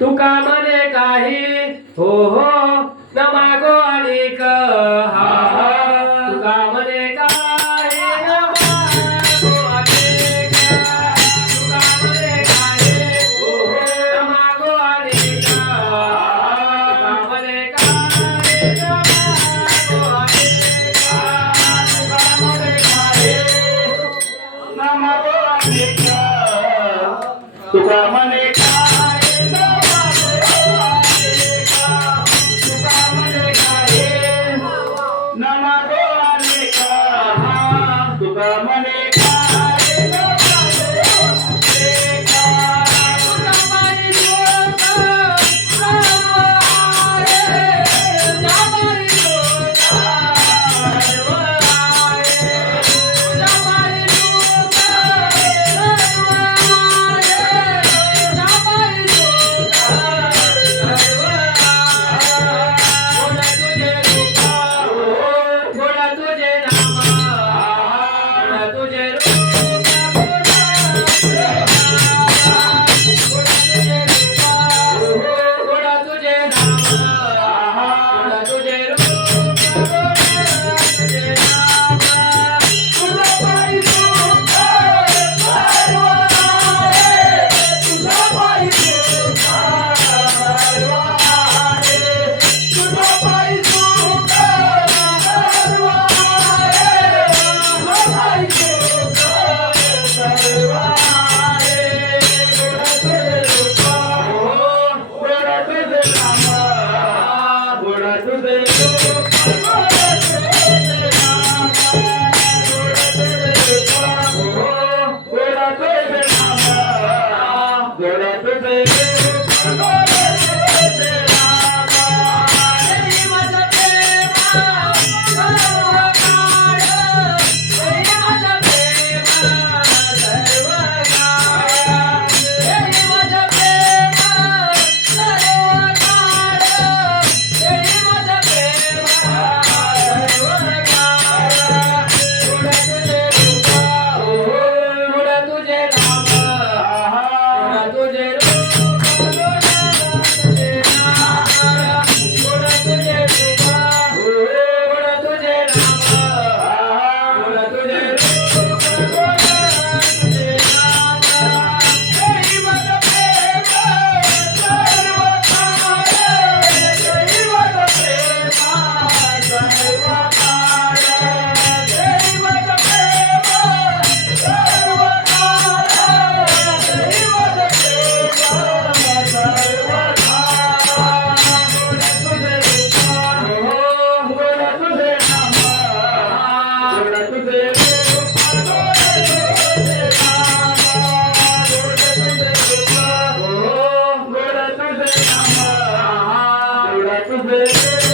तुका म्हणे काही हो हो न मागो अनेक हा हा तुका म्हणे काही न मागो अनेक तुका म्हणे काही हो हो न मागो अनेक तुका म्हणे काही न मागो अनेक तुका म्हणे काही न मागो अनेक तुका म्हणे तुझे